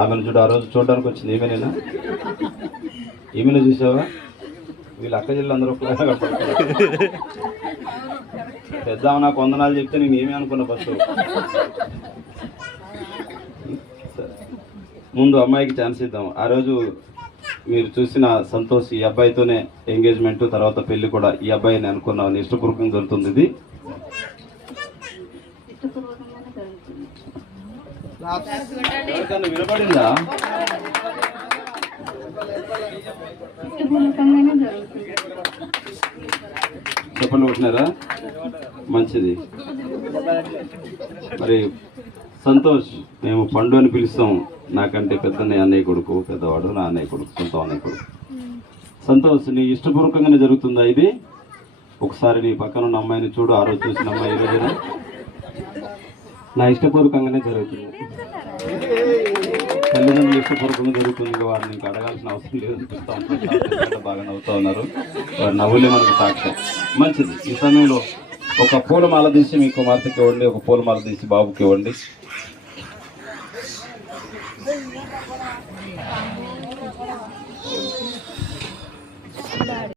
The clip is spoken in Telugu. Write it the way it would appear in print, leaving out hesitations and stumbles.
ఆమెను చూడు, ఆ రోజు చూడడానికి వచ్చింది ఈమెనేనా? ఈమెను చూసావా? వీళ్ళ అక్క జిల్లు అందరూ పెద్దామ నాకు వందనాలు చెప్తే నేను ఏమీ అనుకున్నా ఫస్ట్. ముందు అమ్మాయికి ఛాన్స్ ఇద్దాం. ఆ రోజు మీరు చూసిన సంతోష్ ఈ అబ్బాయితోనే ఎంగేజ్మెంట్, తర్వాత పెళ్లి కూడా ఈ అబ్బాయిని అనుకున్నాను. ఇష్టపూర్వకంగా జరుగుతుంది ఇది. వినపడిందా? చెప్పండి, కొట్టినారా? మంచిది. మరి సంతోష్, మేము పండు అని పిలుస్తాం. నాకంటే పెద్ద అన్నయ్య కొడుకు, పెద్దవాడు నా అన్నయ్య కొడుకు, సొంత అన్నయ్య కొడుకు. సంతోష్, నీ ఇష్టపూర్వకంగానే జరుగుతుందా ఇది? ఒకసారి నీ పక్కన ఉన్న అమ్మాయిని చూడు. ఆ రోజు చూసిన అమ్మాయి ఈ రోజున నా ఇష్టపూర్వకంగానే జరుగుతుంది. తల్లిదండ్రులు ఇష్టపూర్వకంగా జరుగుతుంది. వారిని ఇంకా అడగాల్సిన అవసరం లేదు. చూస్తాం, బాగా నవ్వుతూ ఉన్నారు. వారి నవ్వులే మనకు సాక్ష్యం. మంచిది. ఈ సమయంలో ఒక పూలమాల తీసి మీ కుమార్తెకి ఇవ్వండి, ఒక పూలమాల తీసి బాబుకి ఇవ్వండి.